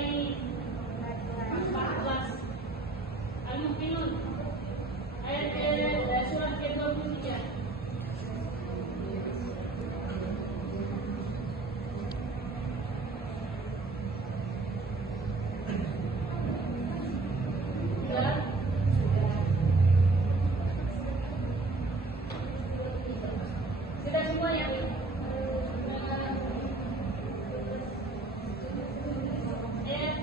ini 14 Al-Mu'minun ayat surat ke-23. Sudah semua ya? Ayat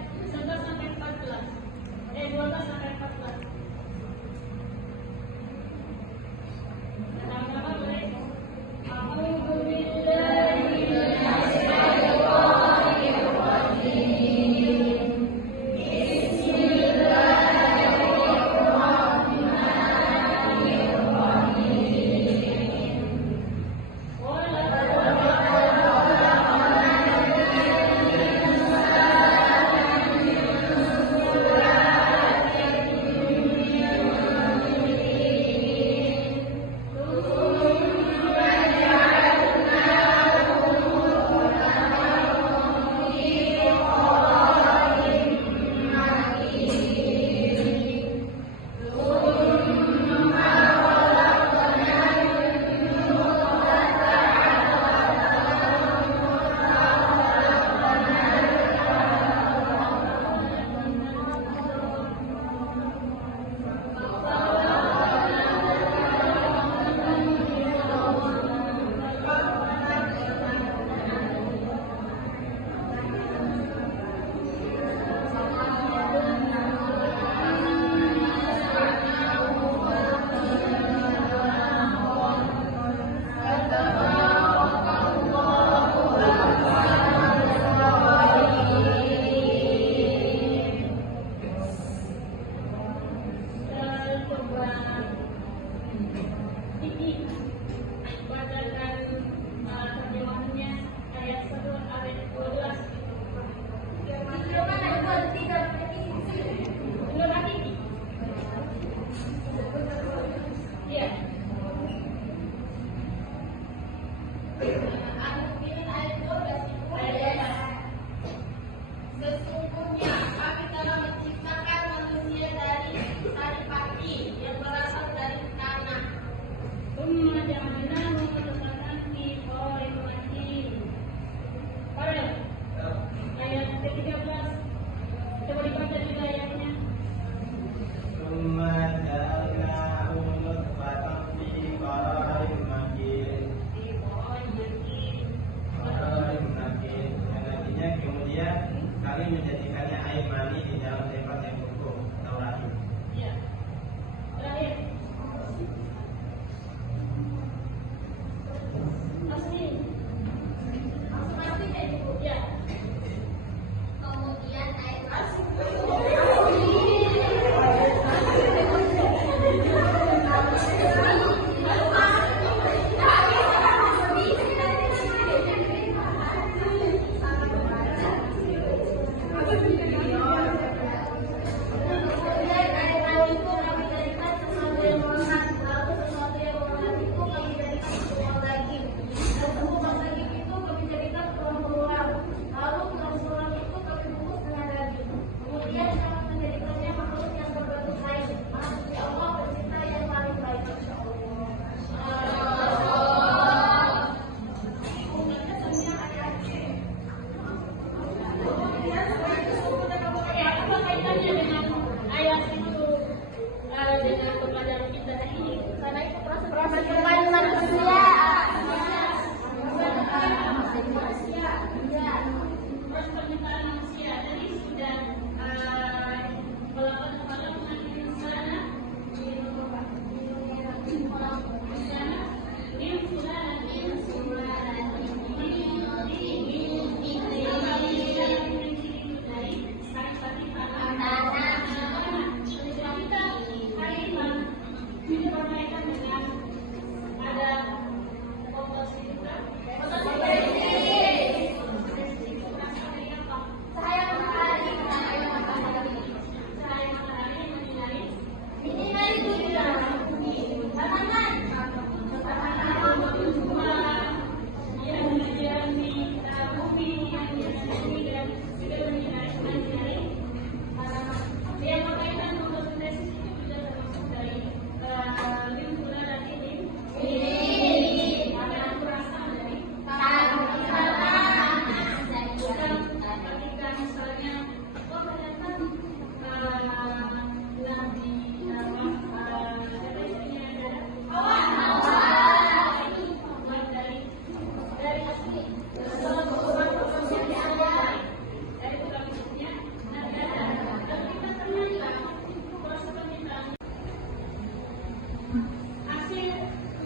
Hasil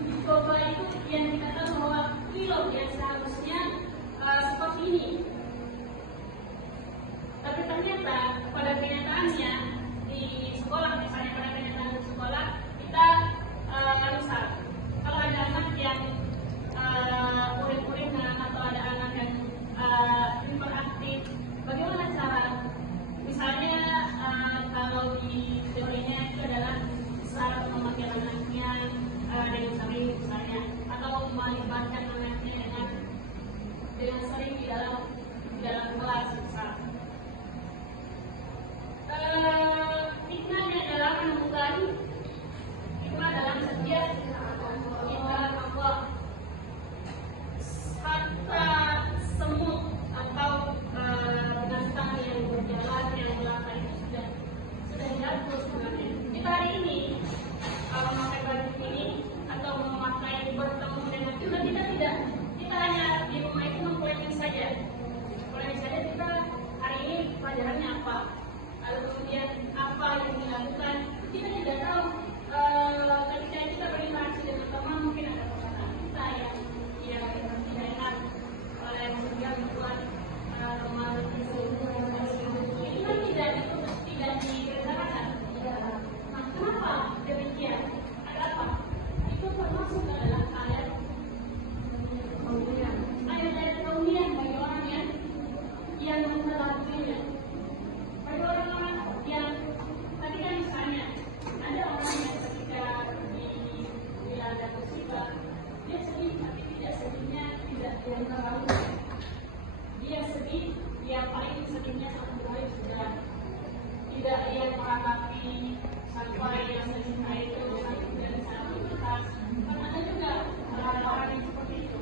uji coba itu yang dikatakan bahwa pilot yang seharusnya seperti ini. Tapi ternyata pada kenyataannya di sekolah, misalnya pada kenyataan di sekolah, kita misal kalau ada anak yang murid-muridnya atau ada anak yang hiperaktif, bagaimana cara? Misalnya kalau di teorinya itu adalah bisa memakai anaknya dengan sering misalnya, atau melibatkan anaknya dengan sering di dalam kelas misal. Hikmahnya adalah menemukan hikmah dalam setiap kita bahwa harta semut atau binatang yang berjalan yang melata itu sudah jatuh sebenarnya. Kita hari ini memakai baju ini atau memakai bertemu dengan kita hanya di rumah itu mempelajari saja. Kita hari ini pelajarannya apa, lalu kemudian apa yang dilakukan, kita tidak tahu. Ketika kita berinteraksi dengan teman mungkin ada perkataan kita yang tidak enak oleh sehingga membuat teman itu kan tidak diberitakan. Nah, kenapa demikian? Ada apa? Itu termasuk adalah ayat kemudian bagi orang yang mengetahuinya. Bagi orang-orang yang tadi kan misalnya ada orang yang ketika dia ada musibah, dia sedih tapi tidak sedihnya tidak yang terlalu. Dia sedih, yang paling sedihnya satu hari sudah tidak yang meratapi sampai yang sedih itu dan sangat berbekas. Kan ada juga orang-orang yang seperti itu.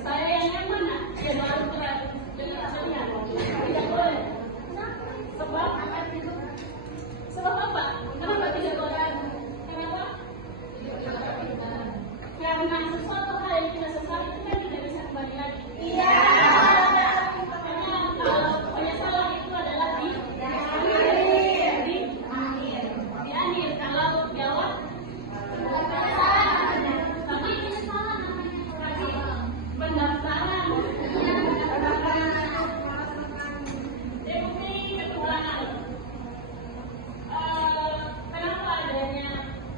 Saya yang mana? Yang baru berat dengan saya tidak boleh. Sebab apa? Kenapa tidak boleh? Kenapa? Karena sesuatu hal yang kita sesali itu kan tidak bisa kembali lagi. Iya. Karena kalau penyesalan itu adalah di akhir. Kalau jawab tapi penyesalan lagi pendaftaran. Demokrasi ketuhanan. Kenapa adanya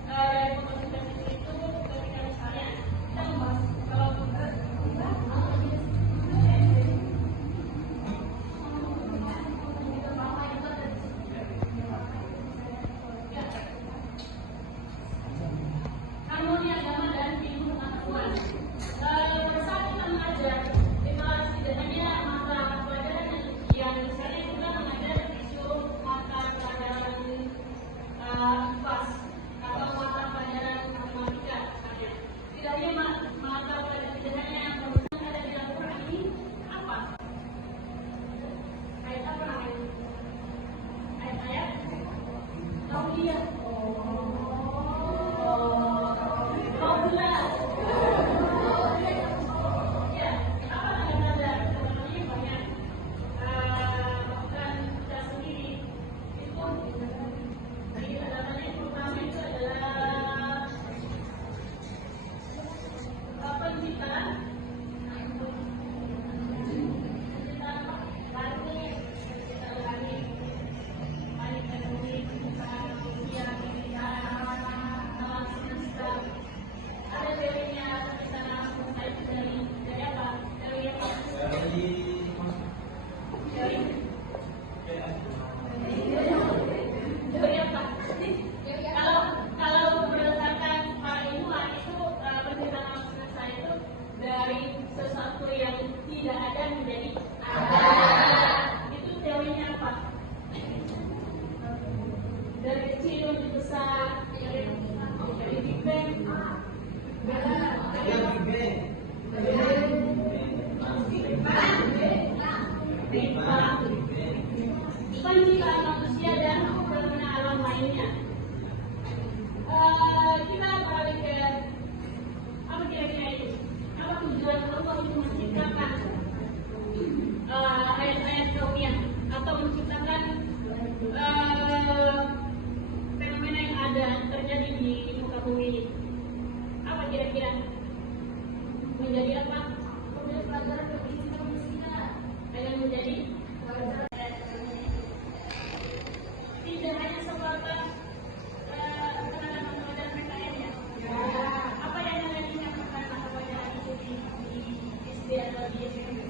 dari komunikasi itu ketika misalnya kita membahas kalau harmoni agama dan ilmu pengetahuan. Pada saat kita mengajar, kita tidak hanya mata pelajaran yang misalnya kita mengajar isu mata pelajaran IPAS atau mata pelajaran matematika misalnya. Tidak hanya mata pelajaran, tidak hanya yang ada di Al-Quran ini apa? Ayat apa namanya? Ayat-ayat tauhid. Kalau berdasarkan para ilmuwan itu penciptaan manusia itu dari sesuatu yang tidak ada menjadi ada. Itu teorinya apa? Dari kecil menjadi besar, dari Big Bang. Penciptaan manusia dan fenomena alam lainnya. Kita beralih ke apa kira-kira itu? tujuan Allah itu menciptakan ayat-ayat kauniyah atau menciptakan fenomena yang ada terjadi di muka bumi ini. Apa kira-kira? Menjadi apa? Menjadi pelajaran bagi kita manusia. Yang menjadi pelajaran. Tidak hanya sebatas penanganan PKN ya. Apa yang ada dinyatakan apa yang itu di SD atau di SMP?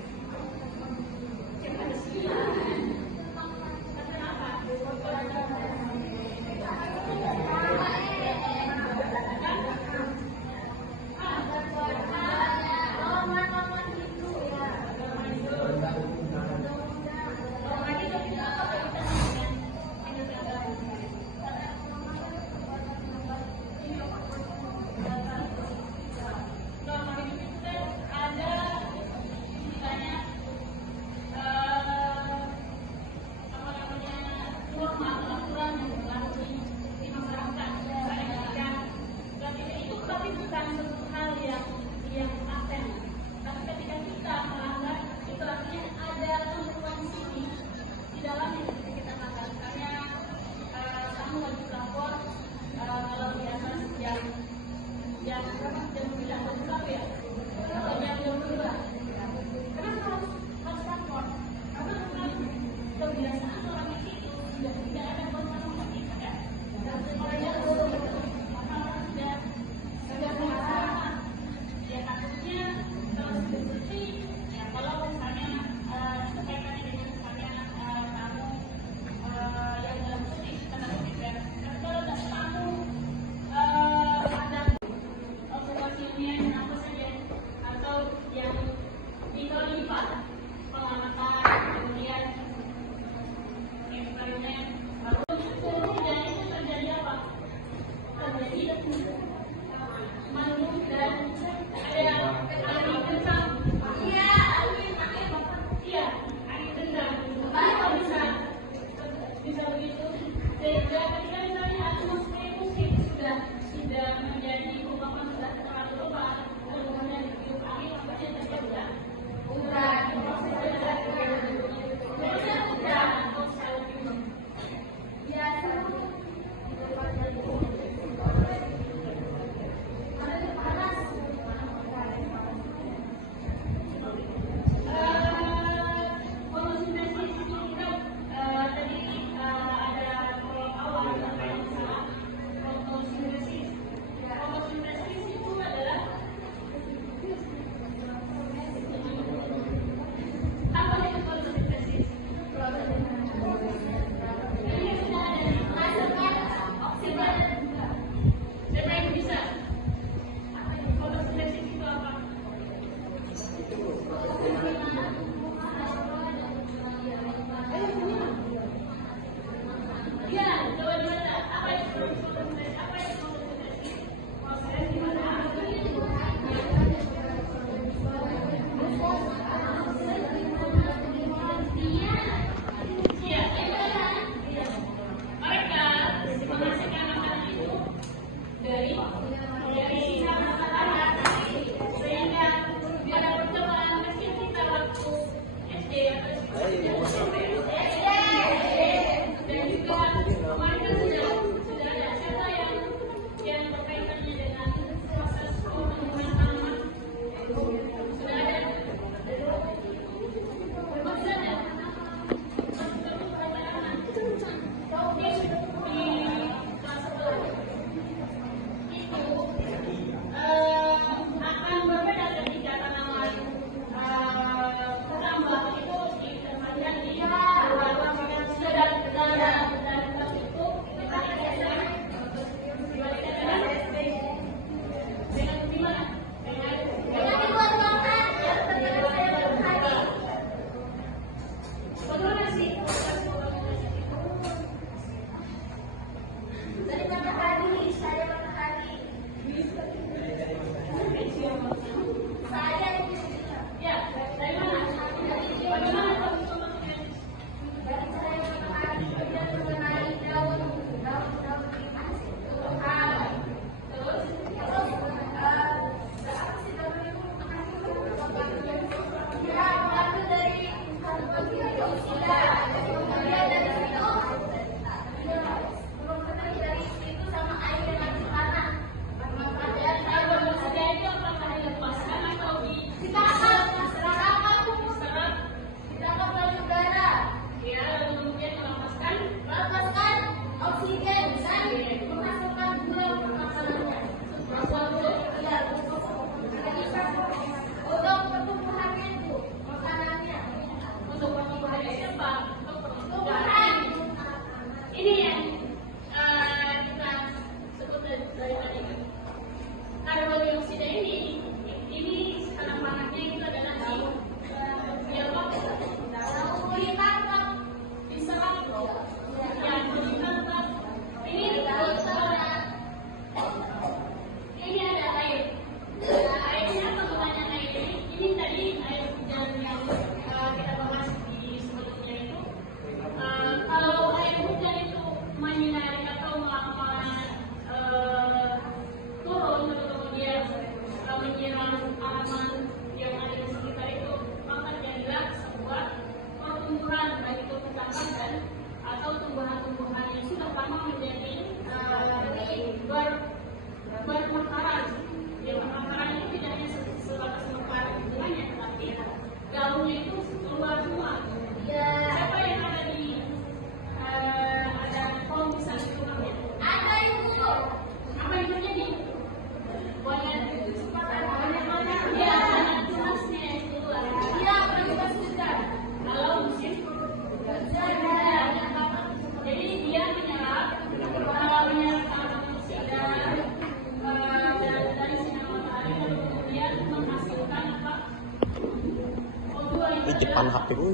titipan HP ko.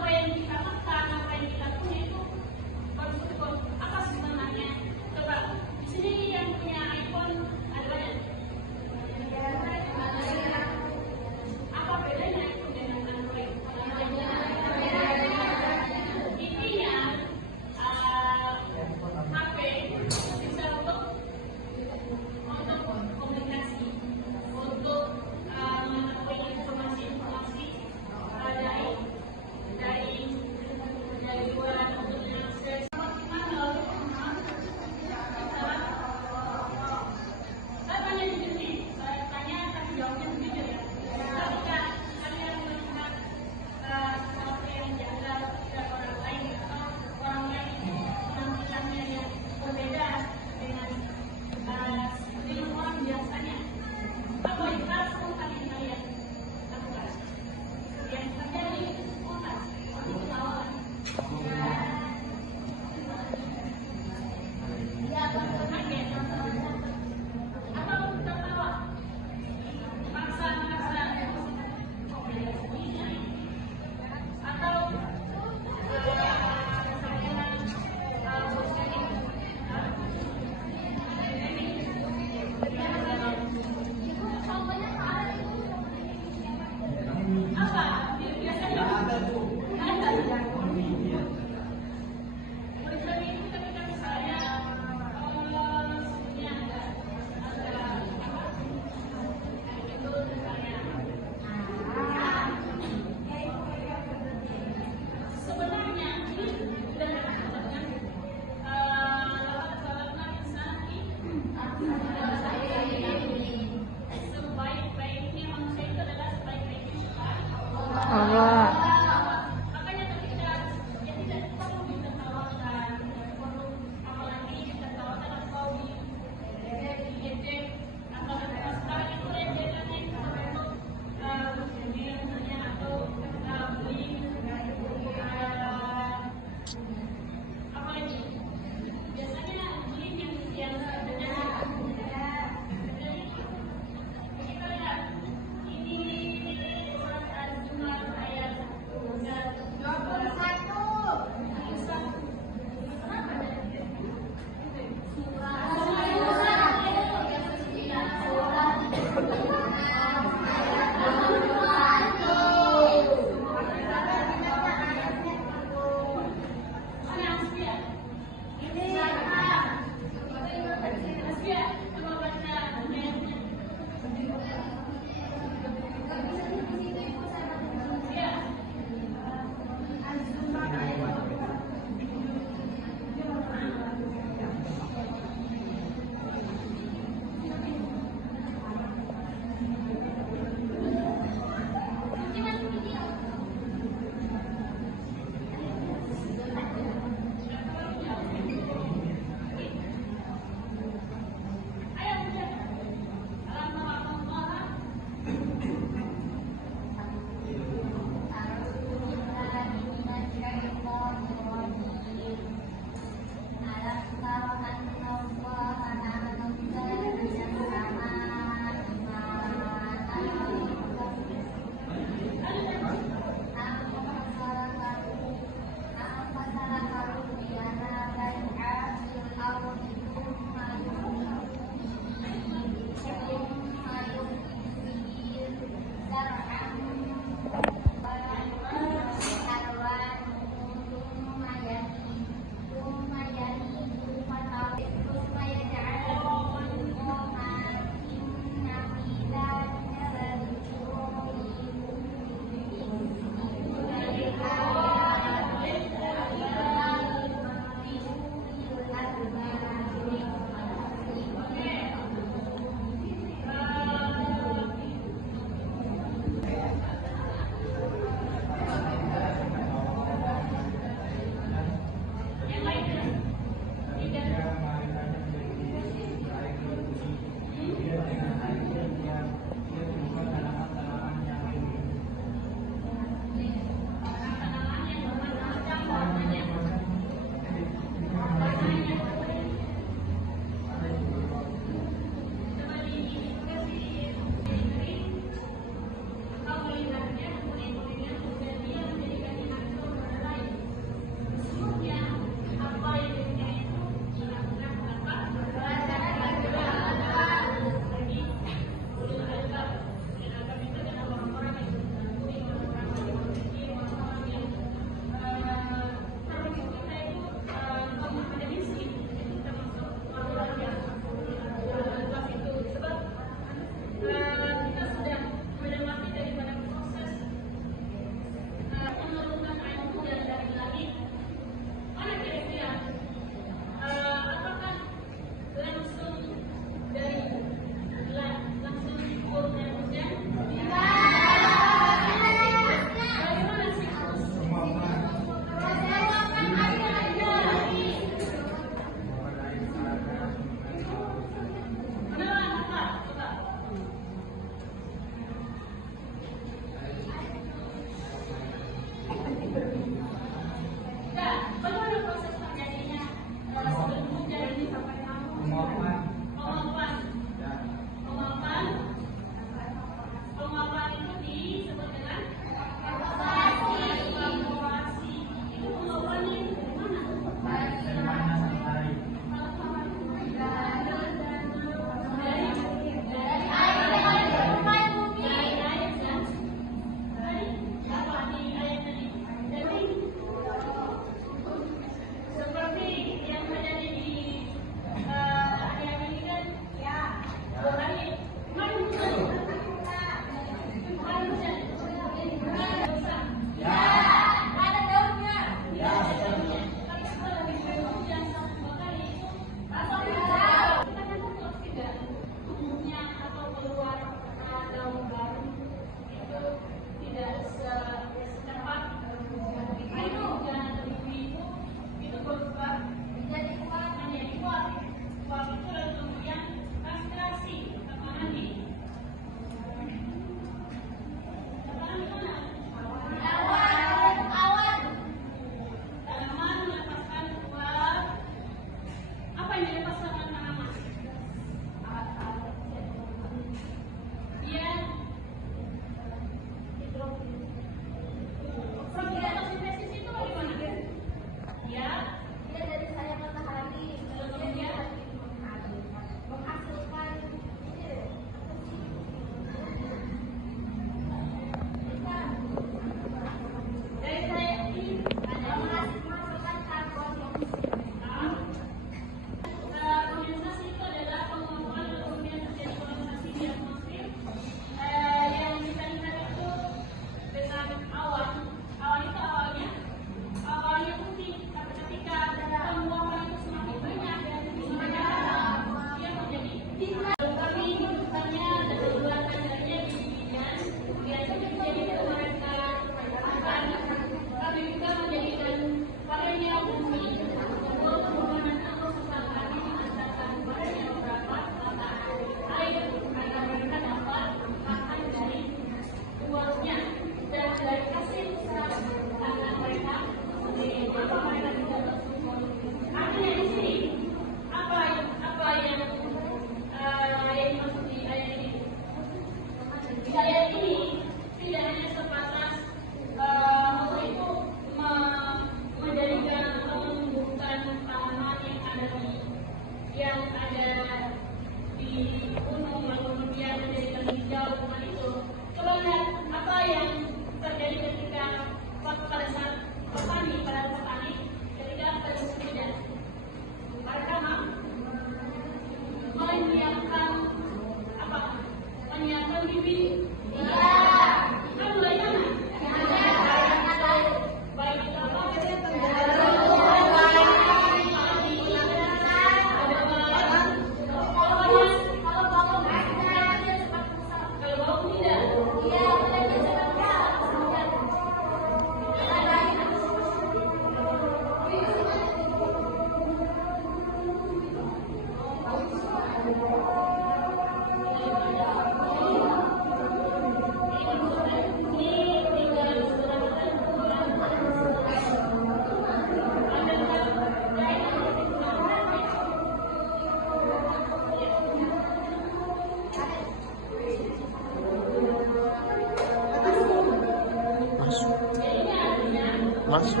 masuk.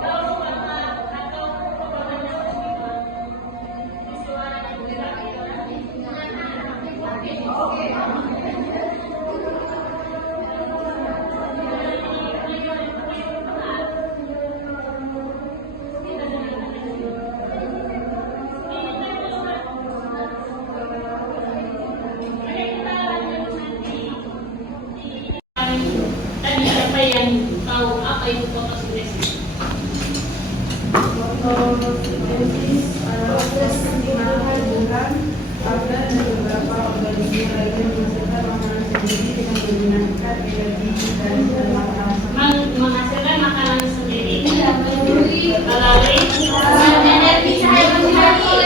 Kalau kata atau perbuatan yang bersifat peristiwa yang tadi siapa yang tahu apa itu fotosintesis? Fotosintesis adalah proses di mana tumbuhan, alga dan beberapa organisme lainnya menghasilkan makanan sendiri dengan menggunakan energi dari makanan. Menghasilkan makanan sendiri melalui energi cahaya matahari,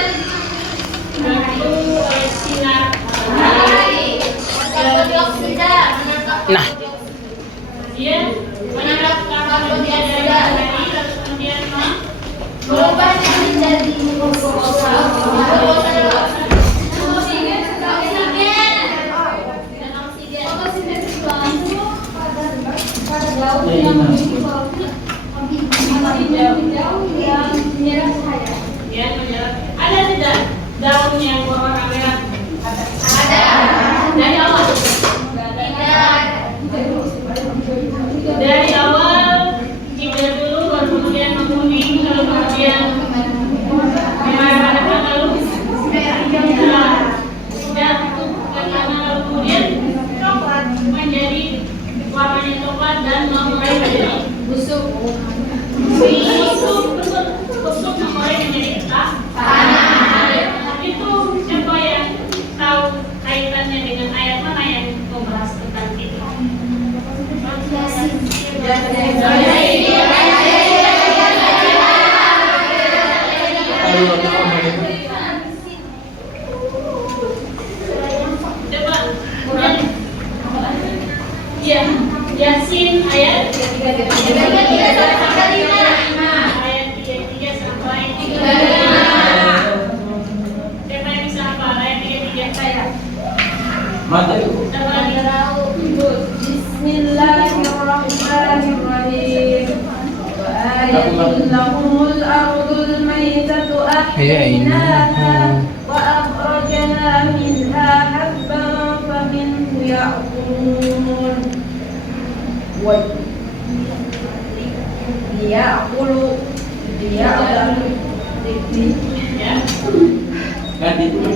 sinar matahari, karbon dioksida, Nah, kemudian menangkap karbon dioksida dari lalu kemudian Berubahnya menjadi fotosintesis berlangsung pada daun yang memiliki hijau yang menyerap cahaya. yang menyerap. Ada tidak daun yang berwarna merah? Ada. Dari awal. Dari awal hijau dulu, baru kemudian menguning, lalu kemudian merah pada lalu sudah bagaimana lalu kemudian coklat menjadi warnanya coklat dan mulai menjadi busuk. Busuk mulai menjadi tanah. Itu siapa yang tahu kaitannya dengan ayat mana yang membahas tentang itu? Coba, ya, Yasin ayat 33 sampai 5. Ayat 33 sampai 35. Siapa yang bisa hafal ayat 33? Saya. Bismillahirrahmanirrahim. Wa ayatul lahumul ardul maytatu ahyaynaha wa akhrajna minha habban faminhu ya'kulun wa liya'kulu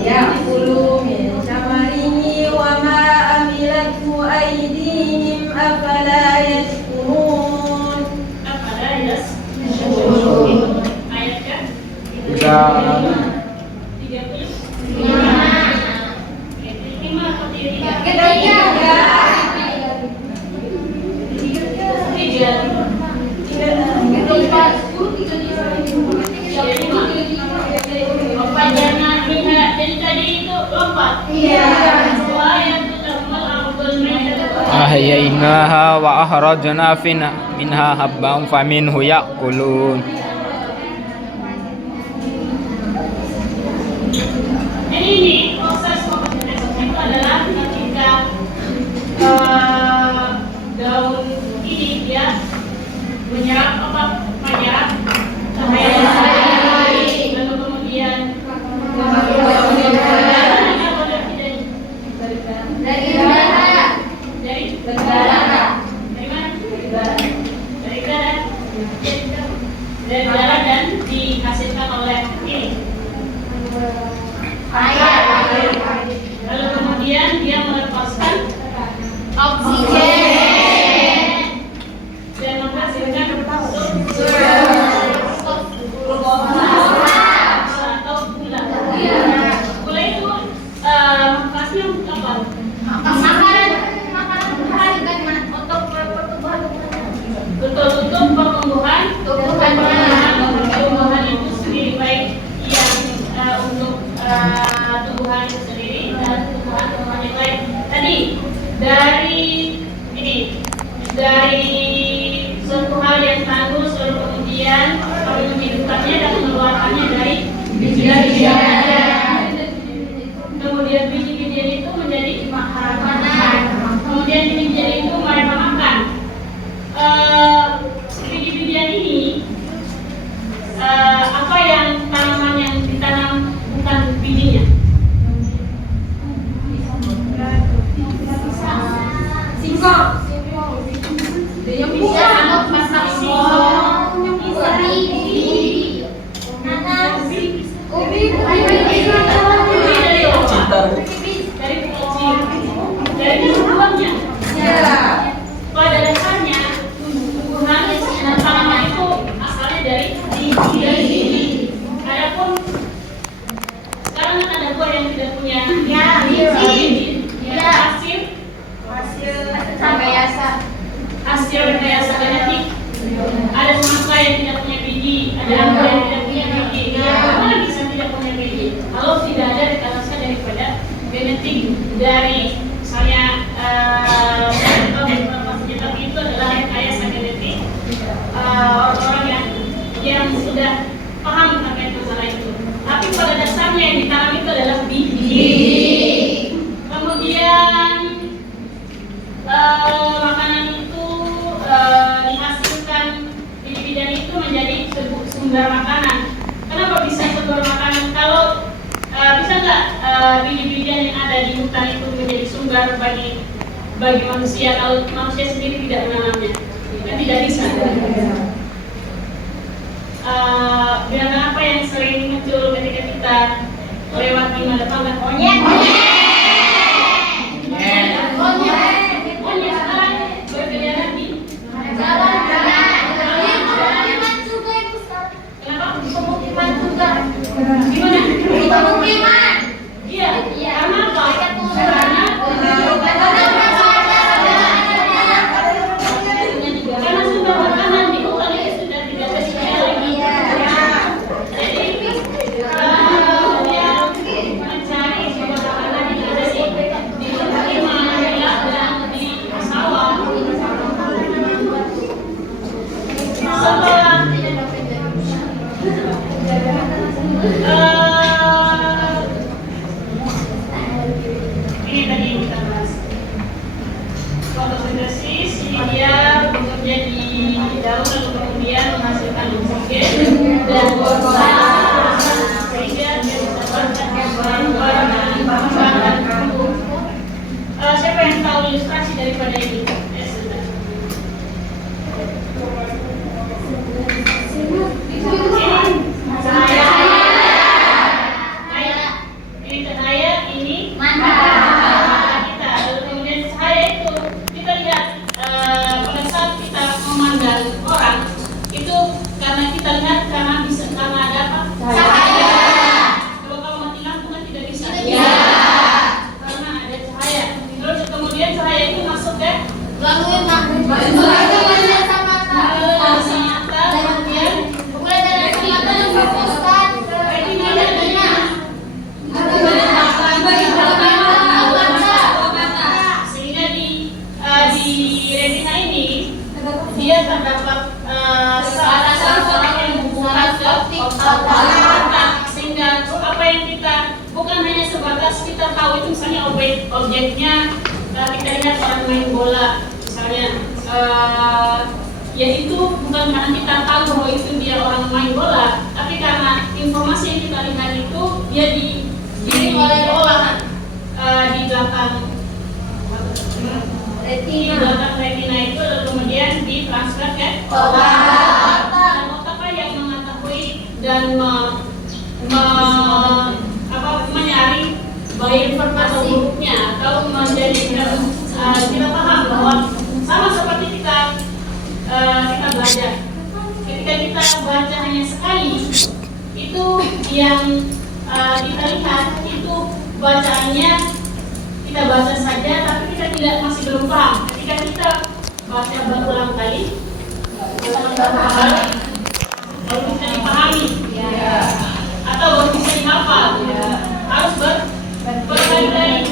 ya'kulu min samarihi wa ma amilathu aydihim afala yashkurun. Afala yashkurun. Ayat kan? 35 atau 33? Jadi tadi itu lompat. ahyainaha wa akhrajna minha habban faminhu ya'kulun. Ini proses fotosintesis itu adalah ketika daun ini dia menyerap cahaya matahari, lalu kemudian dari mana? Dari darah dan dihasilkan oleh ini. Lalu kemudian dia melepaskan oksigen dan menghasilkan atau gula. Gula itu makasnya apa? Makanan matahari kan untuk pertumbuhan. Betul, untuk pertumbuhan itu sendiri, baik yang untuk tumbuhan itu sendiri dan tumbuhan yang lain. Tadi dari karakteristik dari misalnya tapi itu adalah rekayasa genetik orang-orang yang sudah paham terkait masalah itu. Tapi pada dasarnya yang ditanam itu adalah biji. Kemudian makanan itu dihasilkan, biji-bijian itu menjadi sumber makanan. Kenapa bisa sumber makanan? Kalau bisa nggak biji-bijian yang ada di hutan itu menjadi sumber bagi manusia kalau manusia sendiri tidak menanamnya? Kan tidak bisa. Binatang apa yang sering muncul ketika kita lewat di mana depan? Monyet. Monyet sekarang berkeliaran di jalan. Kenapa? Pemukiman juga. Gimana? Pemukiman. Iya. Karena apa? Karena sumber makanan di hutan itu sudah tidak tersedia lagi. Jadi dia mencari sumber makanan yang ada di pemukiman, di sawah. Setelah ini tadi yang kita bahas. Fotosintesis ini dia bekerja di daun lalu kemudian menghasilkan oksigen dan sehingga dia bisa berkembang tubuh. Siapa yang tahu ilustrasi daripada ini? Ini cahaya, ini mata kita. Lalu kemudian cahaya itu kita lihat pada saat kita memandang orang itu karena kita lihat karena ada apa? Cahaya. Kalau mati lampu kan tidak bisa. Karena ada cahaya. Terus kemudian cahaya itu masuk ke melalui mata. Sehingga di retina ini dia terdapat saraf yang menghubungkan ke mata, sehingga apa yang kita bukan hanya sebatas kita tahu itu misalnya objeknya kita lihat orang main bola misalnya yaitu bukan karena kita tahu bahwa itu dia orang main bola, tapi karena informasi yang kita lihat itu dia diolah di belakang retina itu lalu kemudian ditransfer ke otak. Dan otak yang mengetahui dan menyaring baik atau buruknya atau menjadikan kita paham bahwa sama seperti kita belajar. Ketika kita baca hanya sekali, itu yang kita lihat itu bacaannya kita baca saja, tapi kita masih belum paham. Ketika kita baca berulang kali, baru bisa dipahami, atau baru bisa dihafal. Harus berkali-kali.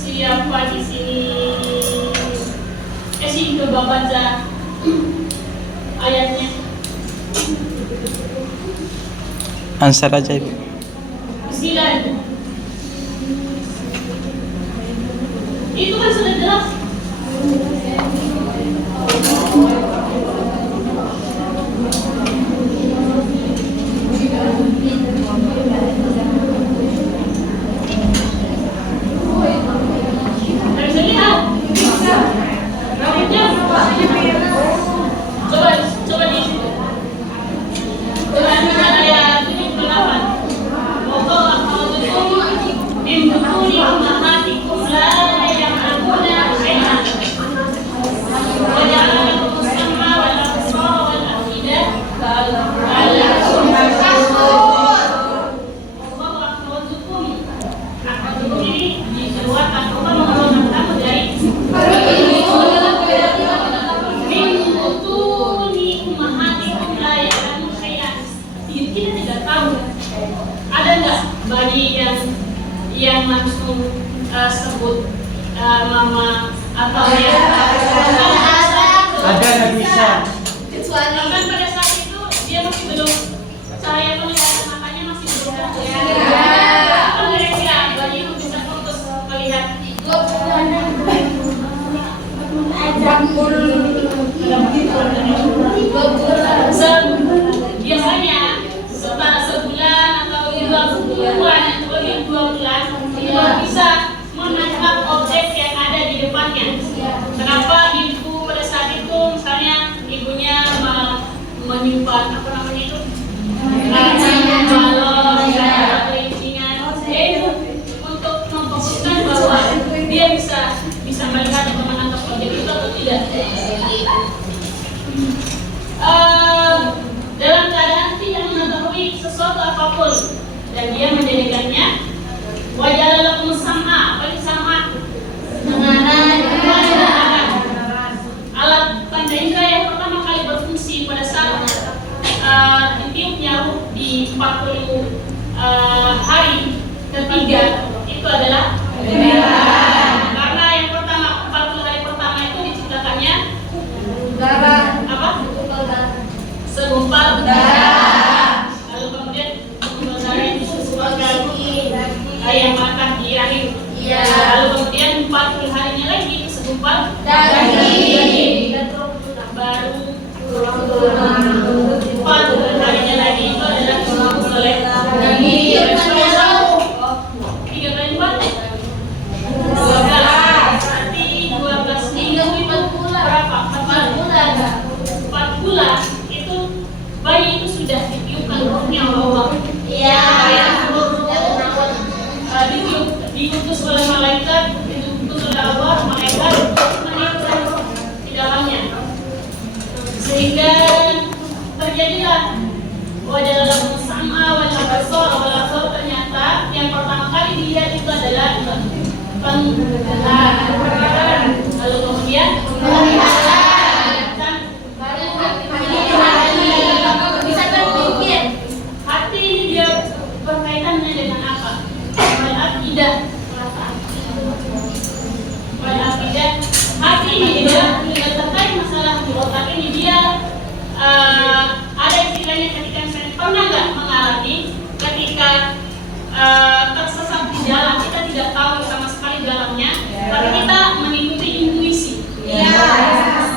Siapa di sini? Sih coba baca ayatnya. Ansar aja Ibu. Bismillah. Itu kan sudah jelas. Bisa lihat? Rambutnya? Coba di situ. Coba lihat ayat 78. Min butuni ummahatikum la ya'lamuna mama atau yang Ada nggak bisa? bahkan pada saat itu dia masih belum cahaya penglihatan matanya masih belum terlihat. Apa kira-kira bayi itu bisa fokus melihat? Biasanya setelah sebulan atau 2 bulan atau 2 bulan itu bisa menangkap objek yang ada di depannya. Kenapa ibu pada saat itu misalnya ibunya menyimpan apa namanya itu balon atau lincingan, yaitu untuk memfokuskan bahwa dia bisa melihat atau menangkap objek itu atau tidak. Dalam keadaan tidak mengetahui sesuatu apapun dan dia menjadikannya wajah lakum sama, apa itu sama? Alat tanda indera yang pertama kali berfungsi pada saat ditiupnya di 40 hari ketiga itu adalah karena yang pertama 40 hari pertama itu diciptakannya apa? Segumpal darah. Lalu kemudian segumpal darah itu segumpal yang makan di rahim. Lalu kemudian 40 harinya lagi itu segumpal daging. Baru 40 harinya lagi itu adalah segumpal daging. 3 kali 4 12. Berarti 12 minggu itu berapa? 4 bulan. 4 bulan itu bayi itu sudah ditiupkan rohnya oleh Allah. Diutus oleh malaikat, diutus oleh Allah, malaikat menitipkan roh di dalamnya. Sehingga terjadilah wajah dalam sama wajah besar ternyata yang pertama kali dilihat itu adalah penglihatan. Lalu kemudian hati ini dia berkaitannya dengan apa? Al-aqidah. Hati ini dia terkait masalah di otak ini dia ada istilahnya ketika saya pernah nggak mengalami ketika tersesat di jalan, kita tidak tahu sama sekali jalannya, tapi kita mengikuti intuisi.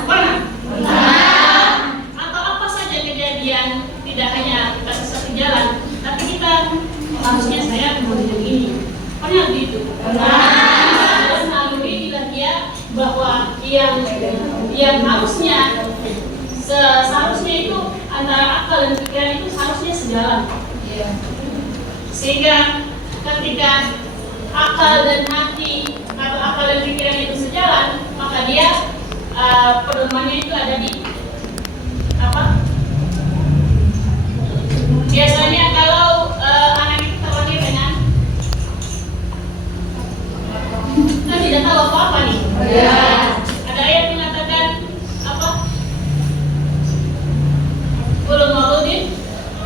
Pernah? Atau apa saja kejadian, tidak hanya kita sesat di jalan, tapi kita harusnya saya mau begini. Pernah begitu? Terus nalurilah dia bahwa yang harusnya seharusnya itu antara akal dan pikiran itu seharusnya sejalan. Sehingga ketika akal dan hati atau akal dan pikiran itu sejalan, maka dia pedomannya itu ada di apa? Biasanya kalau anak itu terlahir dengan kan tidak tahu apa-apa nih. Ada ayat mengatakan apa? Kullu mauludin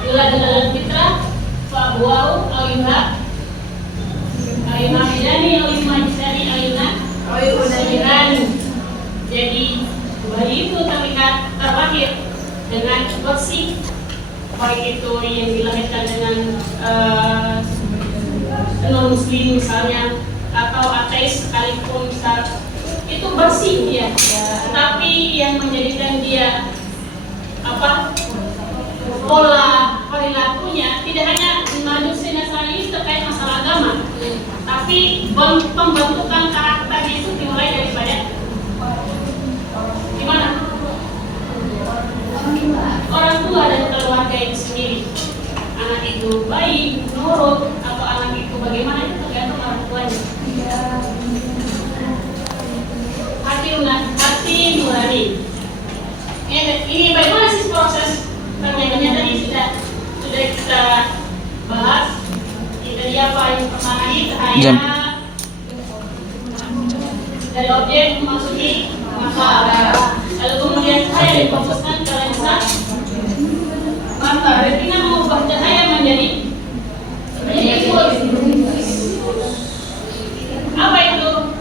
yuladu alal fitrah fa abuwahu aw yuhawidani aw yumajisani aw yunasirani. Jadi bayi itu terlihat terlahir dengan bersih, baik itu yang dilahirkan dengan non muslim misalnya atau ateis sekalipun misal, itu bersih dia. Tapi yang menjadikan dia apa pola perilakunya tidak hanya manusia Nasrani terkait masalah agama, tapi pembentukan karakternya itu dimulai daripada gimana? Orang tua dan keluarga itu sendiri. Anak itu baik, nurut, atau anak itu bagaimana itu tergantung orang tuanya. Hati nurani. Ini bagaimana sih proses terjadinya tadi sudah kita bahas. Kita lihat apa yang pertama ini cahaya dari objek memasuki mata. Lalu kemudian cahaya difokuskan ke lensa mata. Retina mengubah cahaya menjadi impuls. Apa itu?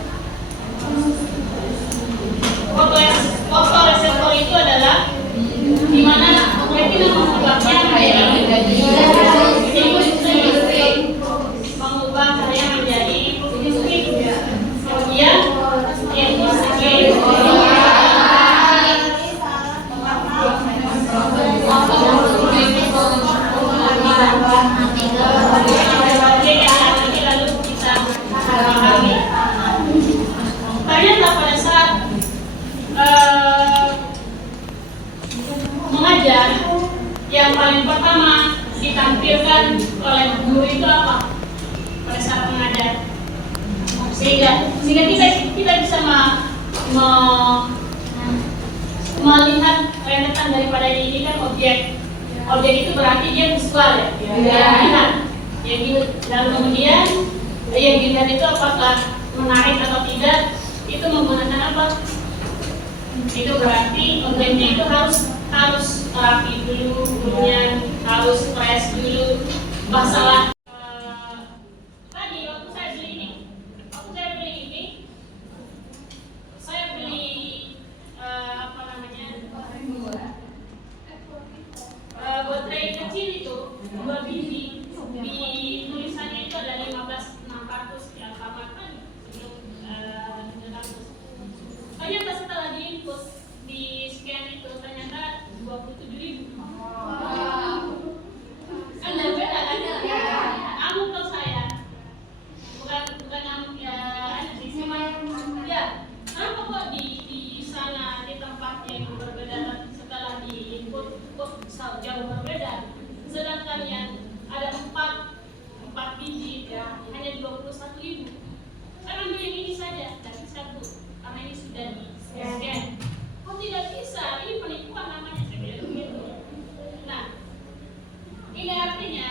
saat mengajar, yang paling pertama ditampilkan oleh guru itu apa? Pada saat mengajar, sehingga kita bisa melihat rentetan daripada ini kan objek itu berarti dia visual ya, lihat yang dan kemudian yang dilihat itu apakah menarik atau tidak, itu menggunakan apa? Itu berarti objeknya itu harus rapi dulu, kemudian harus fresh dulu. Masalah tadi waktu saya beli ini, saya beli apa namanya, baterai kecil itu 2 biji, di tulisannya itu ada 15.600 di Alfamart kan sebelum 700. Ternyata setelah diinput di scan itu ternyata 27.000. Kan beda kan? Amuk kalau saya bukan amuk ya, di sini ya. Kenapa kok di sana di tempat yang berbeda setelah diinput kok jauh berbeda? Sedangkan yang ada 4 biji ya, hanya 21.000. Saya ambil yang ini saja, tidak bisa Bu, karena ini sudah di scan. Oh tidak bisa, ini penipuan namanya, saya bilang begitu. Nah, ini artinya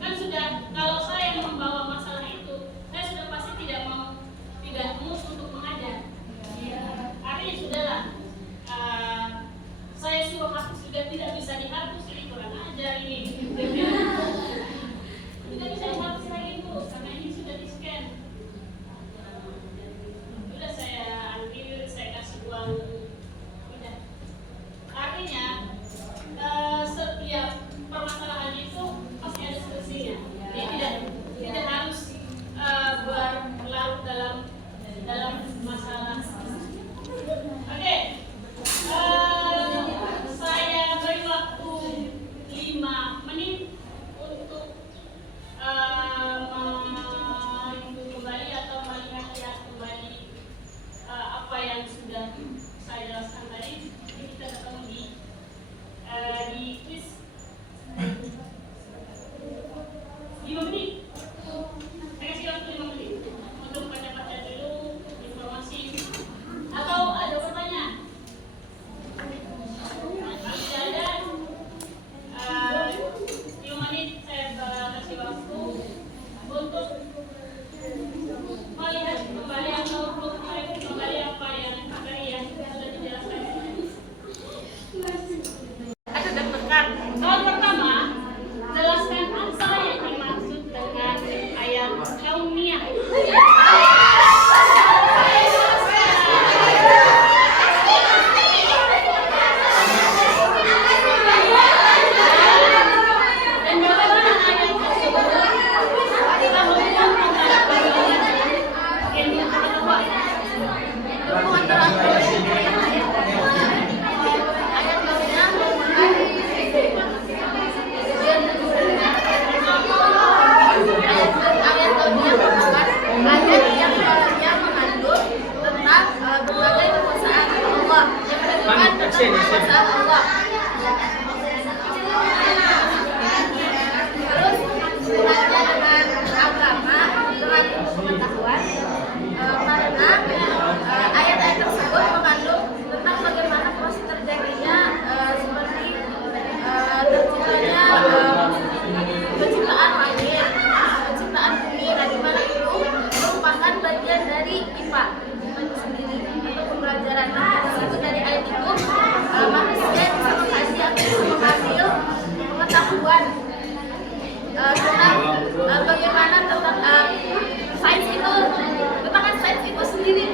kan sudah, kalau saya membawa masalah itu, saya sudah pasti tidak mau untuk mengajar. Artinya sudahlah, saya suruh hapus sudah tidak bisa dihapus, ini kurang ajar ini. Tidak bisa dihapus lagi Bu, karena ini sudah di scan. Sudah saya ambil, saya kasih uang. Udah. Artinya setiap permasalahan itu pasti ada solusinya. Jadi tidak harus berlarut dalam masalah. Oke. Saya beri waktu 5 menit untuk kembali atau melihat kembali apa yang sudah saya jelaskan tadi. Jadi kita ketemu di quiz 5 menit. Saya kasih waktu 5 menit untuk baca-baca dulu informasi. Atau ada pertanyaan? Kalau tidak ada, 5 menit saya kasih waktu untuk melihat kembali atau untuk mereview kembali apa yang sudah dijelaskan. Ada daftarkan. Soal pertama, jelaskan apa yang dimaksud dengan ayat kaumiyah. Dan bagaimana ayat tersebut kita mengenal tentang bagaimana yang dilakukan. Ayat yang dalamnya mengandung tentang berbagai kekuasaan Allah, yang menunjukkan tentang kekuasaan Allah. Terus hubungannya dengan agama, dengan ilmu pengetahuan, karena ayat-ayat tersebut mengandung tentang bagaimana proses terjadinya seperti terciptanya penciptaan langit, penciptaan bumi, dan di mana itu merupakan bagian dari IPA itu sendiri untuk pembelajaran. Itu dari ayat itu manusia bisa mengkaji atau bisa mengambil pengetahuan tentang bagaimana tentang sains itu, tentang sains itu sendiri.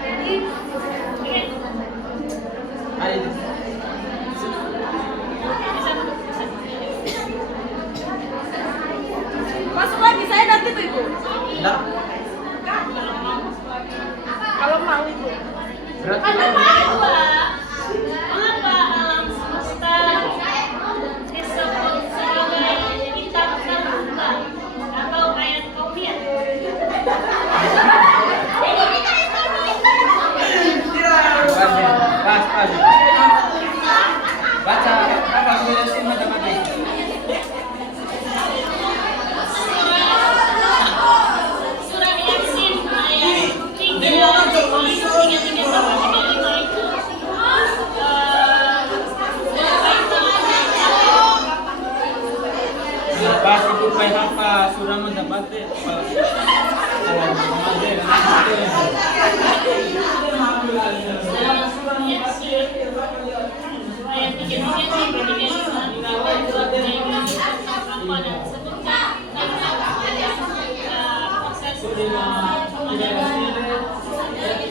Jadi masuk lagi saya nanti tuh Ibu. Enggak. Kalau mau Ibu. Ada mengapa alam semesta disebut sebagai kitab terbuka atau ayat kaumiyah?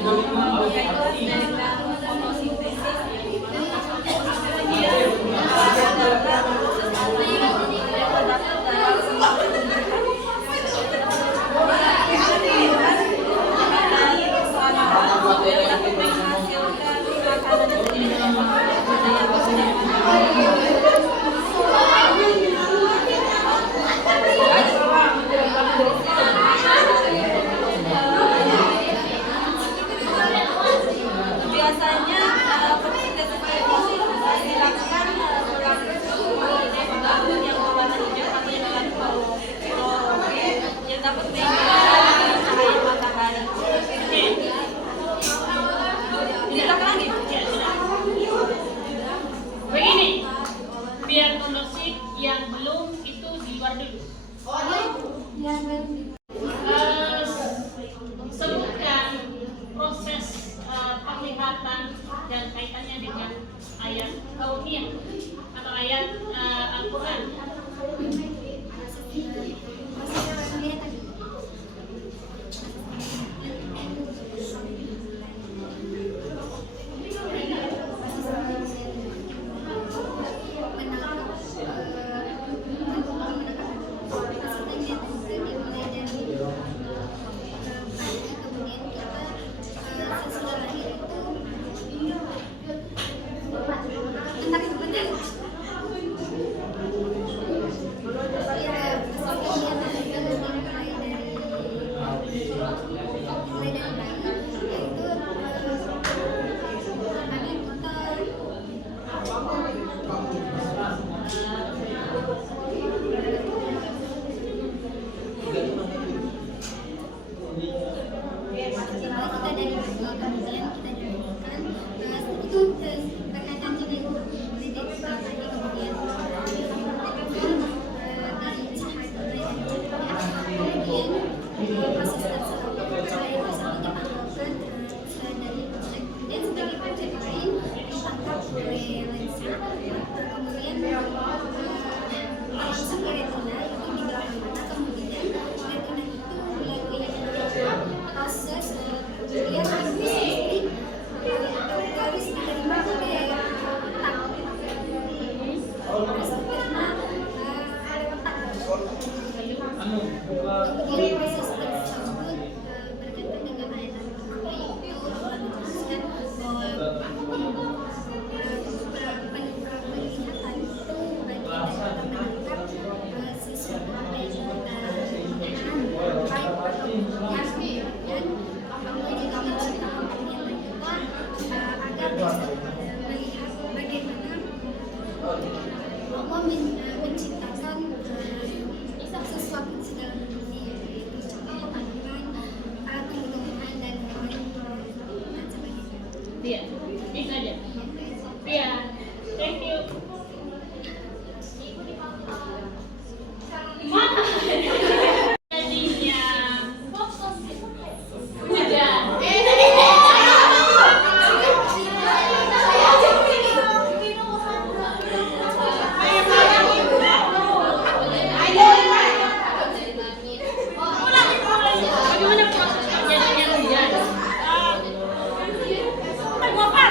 Biasanya fotosintesis dilakukan melalui bangun yang berwarna hijau atau yang berwarna klorofil yang dapat menghilangkan cahaya matahari. Diulang lagi. Begini, biar kondusif yang belum itu di luar dulu. Sebutkan proses penglihatan dan kaitannya dengan ayat kauniyah atau ayat Al-Quran. Menciptakan sesuatu dalam dunia, yaitu contohnya tanaman, tumbuh-tumbuhan dan sebagainya. Iya, itu aja. Iya, thank you. Mana? Jadinya hujan. Bagaimana proses terjadinya hujan? Mau apa?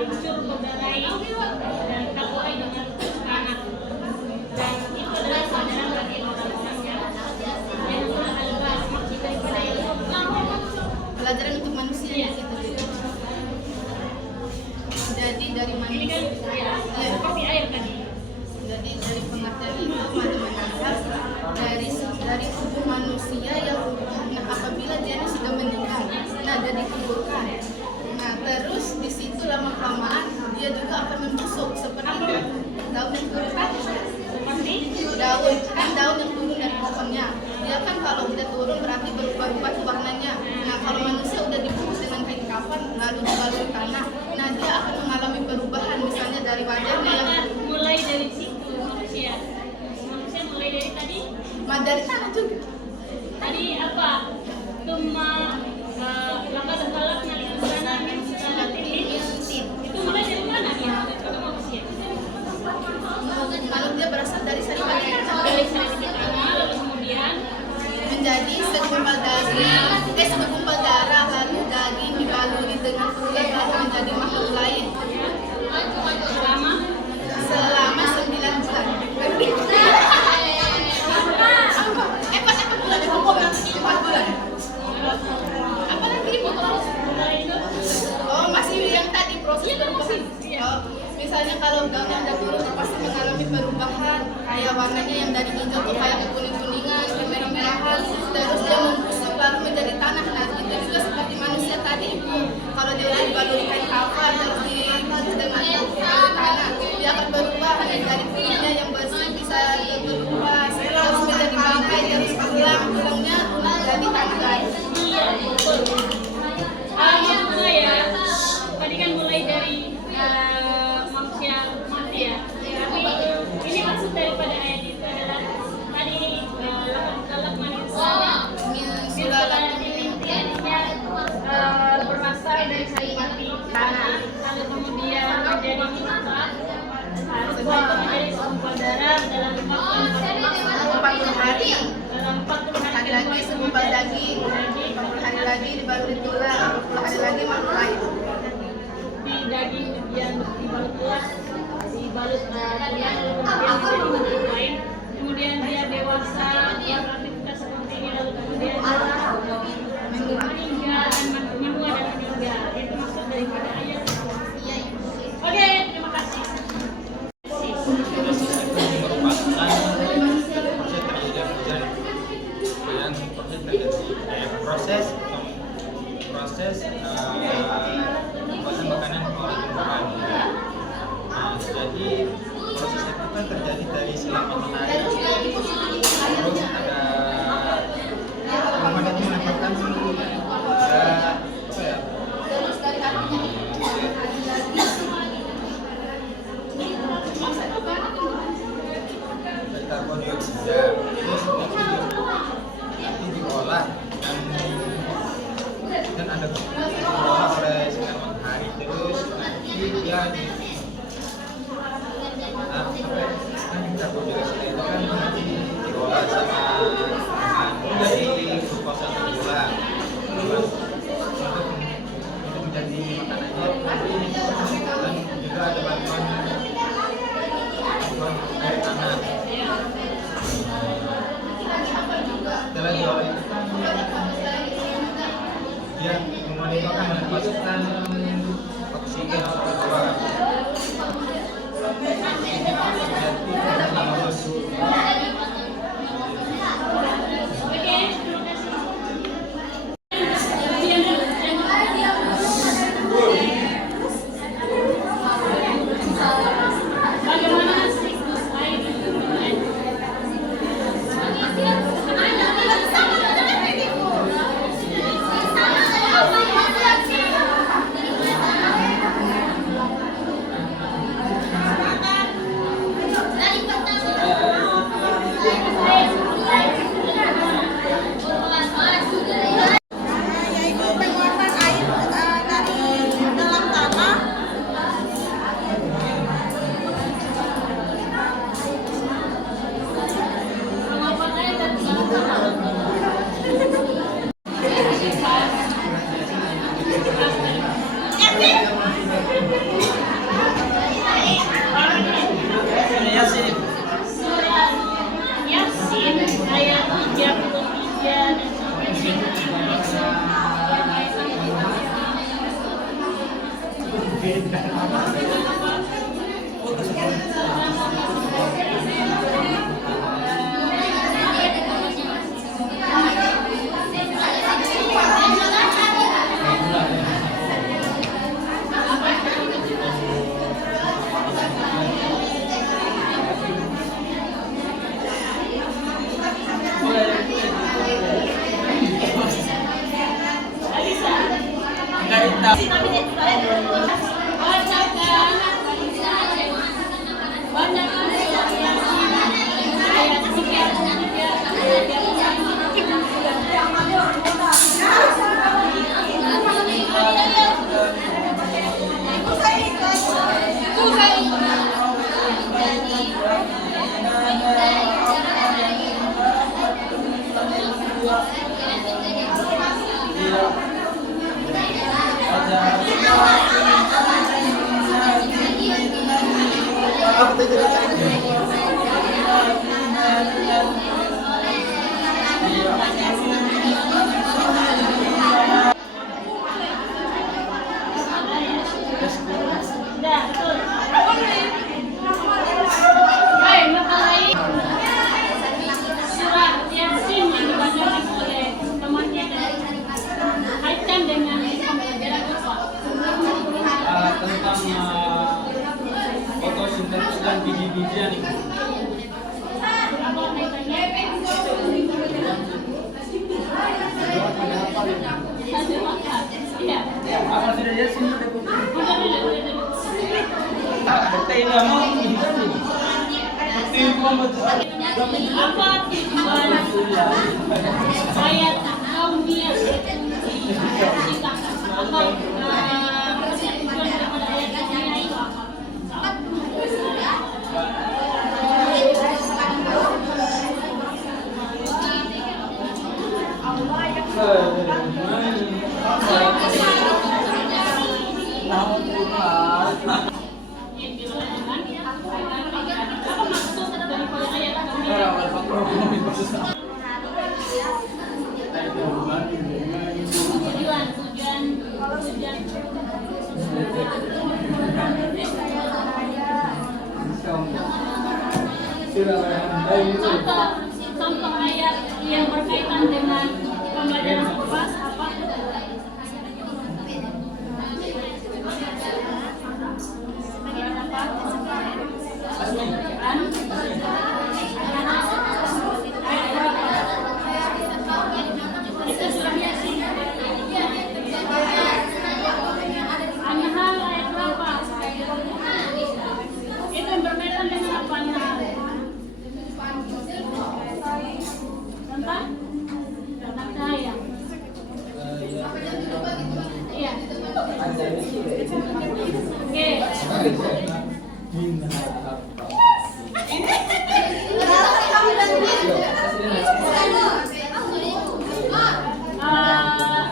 hancur berdarai dan takoi dengan anak. Dan itu adalah pelajaran bagi orang-orang yang telah ada maksud daripada ilmu. Pelajaran untuk manusia gitu. Jadi dari Ini manusia. kan ya, seperti air tadi. Jadi dari pengertian itu ada menangkap dari tubuh manusia yang apabila dia sudah meninggal, nah jadi kuburkan. Nah terus di situ lama kelamaan dia juga akan membusuk seperti daun yang turun Seperti daun yang turun dari pohonnya. Dia kan kalau udah turun berarti berubah-ubah warnanya. Nah kalau manusia udah dibungkus dengan kain kafan lalu dibalur tanah, nah dia akan mengalami perubahan misalnya dari wajahnya yang mulai dari situ manusia mulai dari tadi dari tanah juga. tadi apa tuma laka talak nali sana min salatin itu mulai dari mana dia pada manusia Kalau dia berasal dari sari dari bagian sedikit tanah lalu kemudian menjadi segumpal daging, segumpal darah, lalu daging dibaluri dengan tulang lalu menjadi makhluk lain selama 9 bulan. Empat bulan. Apa lagi? Oh masih yang tadi proses perubahan. Oh, misalnya kalau daunnya udah turun pasti mengalami perubahan kayak warnanya yang dari hijau tuh kayak kuning-kuningan, kemerah-merahan, terus dia membusuk lalu menjadi tanah. Nah itu juga seperti manusia tadi. Kalau dia udah dibaluri kain kafan terus dibungkus dengan tanah, dia akan berubah dari kulitnya yang bersih bisa berubah terus menjadi bangkai terus tulangnya jadi tanah lagi. iya betul maksud saya tadi kan mulai dari manusia mati ya tapi ini maksud daripada ayat itu adalah tadi lak manusia berasal dari kayu mati tanah lalu kemudian menjadi setelah itu menjadi segumpal darah dalam 40 hari dalam 40 hari lagi segumpal daging, 40 hari lagi dibaluri tulang, 40 hari lagi makhluk lain. di daging yang dibalut tulang dibalut tulang lalu kemudian menjadi makhluk lain kemudian dia dewasa dia beraktivitas seperti ini lalu kemudian dia meninggal dan menyemua dan meninggal itu maksud daripada ayat. Oke, terima kasih. Proses pembuatan makanan oleh tumbuhan. Nah, jadi proses itu kan terjadi dari silang matahari. Terus ada tumbuhan itu mendapatkan dari karbon dioksida, terus nanti diolah dan ada diolah oleh sinar matahari terus nanti dia karbon dioksida itu kan nanti diolah sama menjadi glukosa atau gula untuk menjadi makanannya dan juga ada bantuan air tanah. Setelah diolah itu kan dia kemudian itu akan melepaskan oksigen ke luar. Jadi kita harus Dari Sudah, betul. Baik, mengenai surat Yasin yang dibacakan oleh teman kita kaitan dengan pembelajaran apa? Tentang fotosintesis dan biji-bijian itu. Apa kaitannya? Iya. Apa sudah lihat sini? Udah. Kita ini mau Apa tujuan ayat kaumiyah diciptakan? Atau tujuan daripada ayat kaumiyah itu apa? Apa maksud daripada ayat kaumiyah? Contoh ayat yang berkaitan dengan pembelajaran bahasa apa? An-Nahl ayat berapa? Itu yang berkaitan dengan apa? Tentang cahaya. Iya. Oke.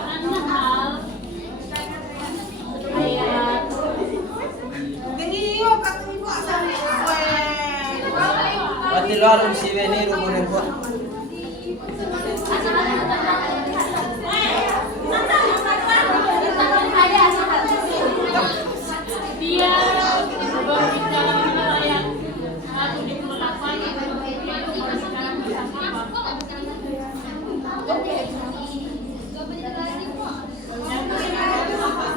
An-Nahl ayat Matilarum si Venero kunin po. dia berbicara mengenai ayat 128 itu sekarang bersama cahaya itu apa?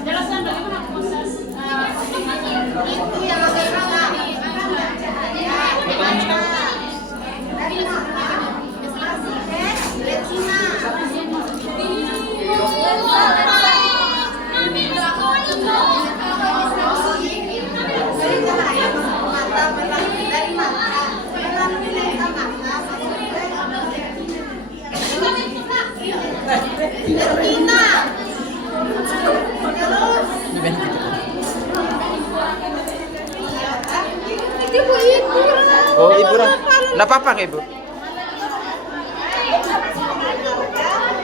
Jelasan bagaimana proses Itu yang Oh, Ibu Ram. Nggak apa-apa kak, Ibu.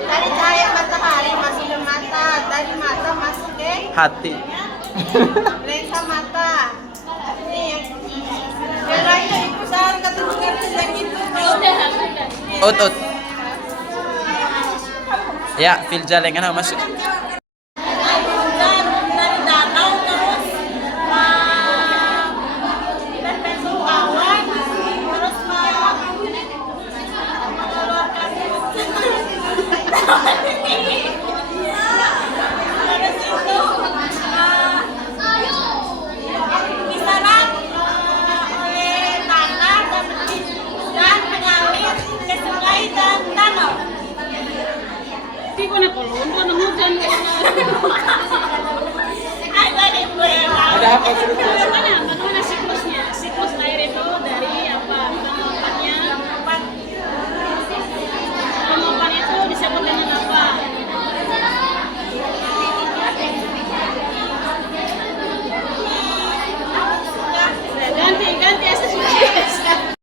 Dari cahaya matahari masuk ke mata, dari mata masuk ke Hati. lensa mata. Ini yang kira-kira ibu sahur keturunan yang itu. Out. Ya, Filja lengan masuk. Dari danau terus terbentuk awan, terus mengeluarkan kalau untuk hujan. Ada apa dulu? Bagaimana siklusnya? Siklus air itu dari apa? Penguapan itu disebut dengan apa? Ganti asesmen.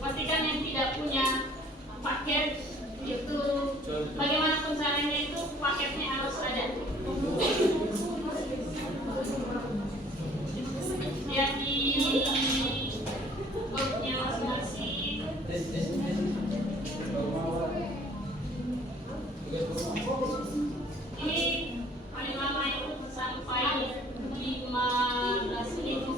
Pastikan yang tidak punya paket itu bagaimanapun caranya itu paketnya harus ada. Yang di boxnya masing-masing. Ini paling lama itu sampai 15 menit.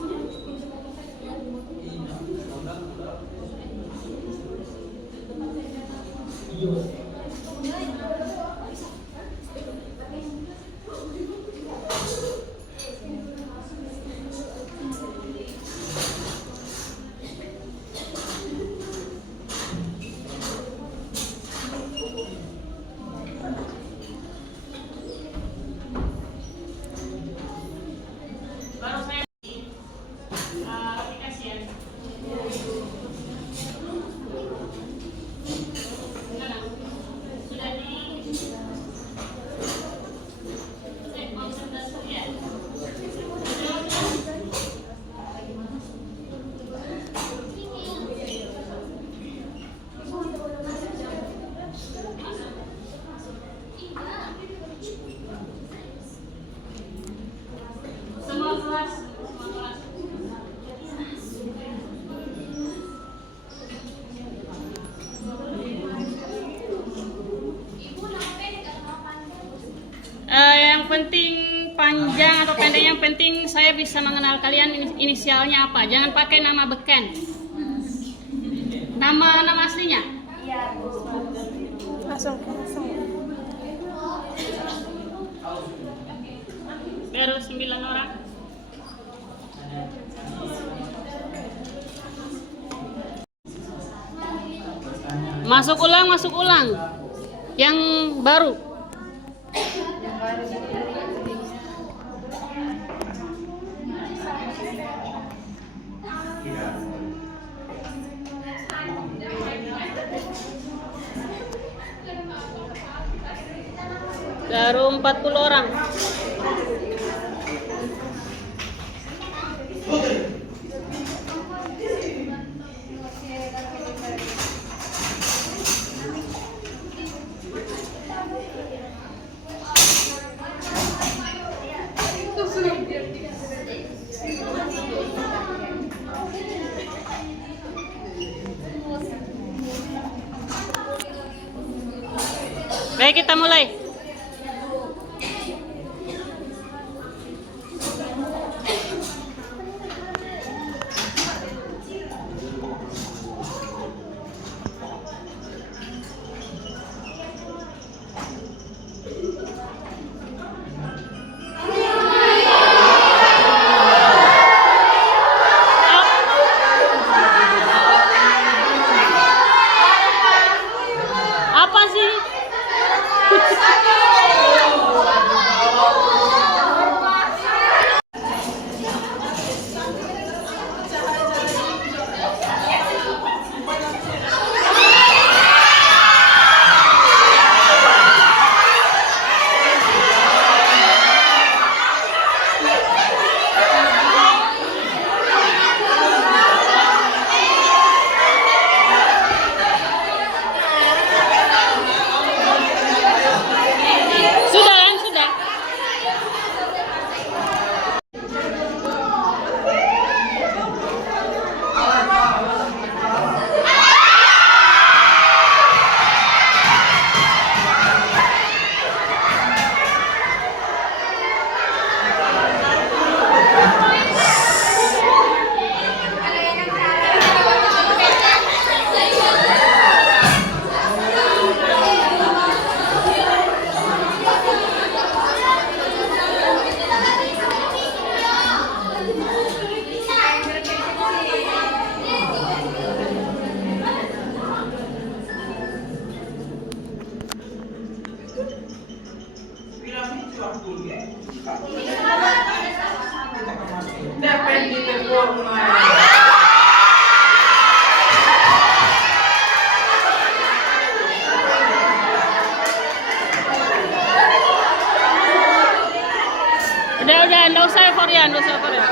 Baru saya aplikasi ya. Sudah di konsentrasi ya. Semua kelas. Yang penting panjang atau pendek, yang penting saya bisa mengenal kalian inisialnya apa. Jangan pakai nama beken. Nama aslinya? Langsung. Baru 9 orang. Masuk ulang. Yang baru. Baru 40 orang. Baik, kita mulai. ya, ambil shelter ya.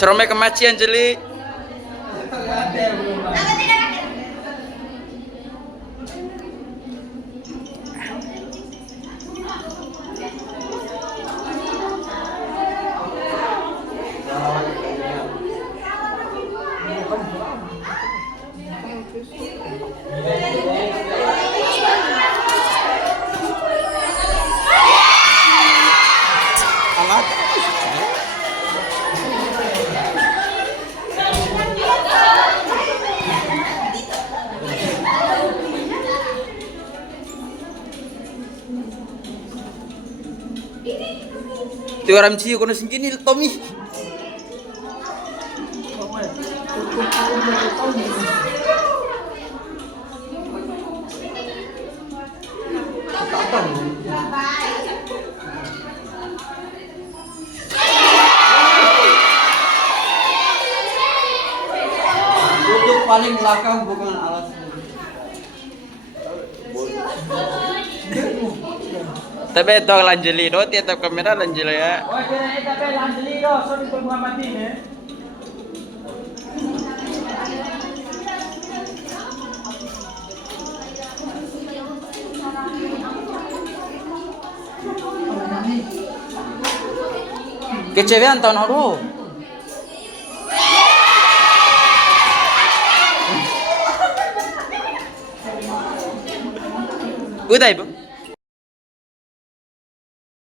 Seromnya kemaci Anjeli. Ti orang ciu kono singkini Tommy. Duduk paling belakang bukan alas. Tapi itu Lanjeli do, tiap kamera Lanjeli ya. Oh, kira tapi Lanjeli do, sorry for Muhammadin ya. Kecewean tahun lalu. Udah ibu.